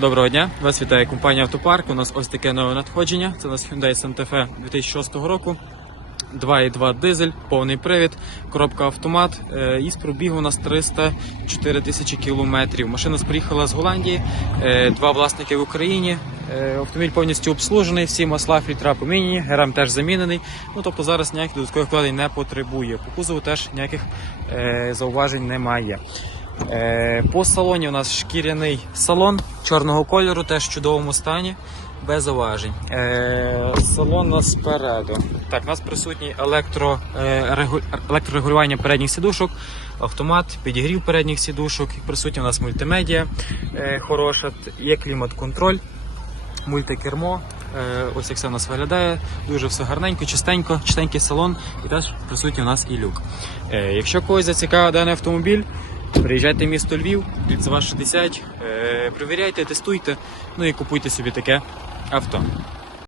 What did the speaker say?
Доброго дня, вас вітає компанія Автопарк. У нас ось таке нове надходження. Це у нас Hyundai Santa Fe 2006 року. 2,2 дизель, повний привід, коробка автомат. Е, І з пробігу у нас 304 тисячі кілометрів. Машина приїхала з Голландії, е, два власники в Україні. Е, Автомобіль повністю обслужений, всі масла, фільтра поміняні, ГРМ теж замінений. Ну тобто зараз ніяких додаткових вкладень не потребує. По кузову теж ніяких зауважень немає. Е, По салоні у нас шкіряний салон чорного кольору, теж в чудовому стані, без зауважень. Е, Салон у нас спереду. Так, у нас присутній е, електрорегулювання передніх сідушок, автомат, підігрів передніх сідушок, присутня у нас мультимедіа хороша, є клімат-контроль, мультикермо. Ось як це у нас виглядає. Дуже все гарненько, чистенько, чистенький салон і теж присутній у нас і люк. Якщо когось зацікавив даний автомобіль, приїжджайте в місто Львів, Ліцева 60, е, перевіряйте, тестуйте, ну і купуйте собі таке авто.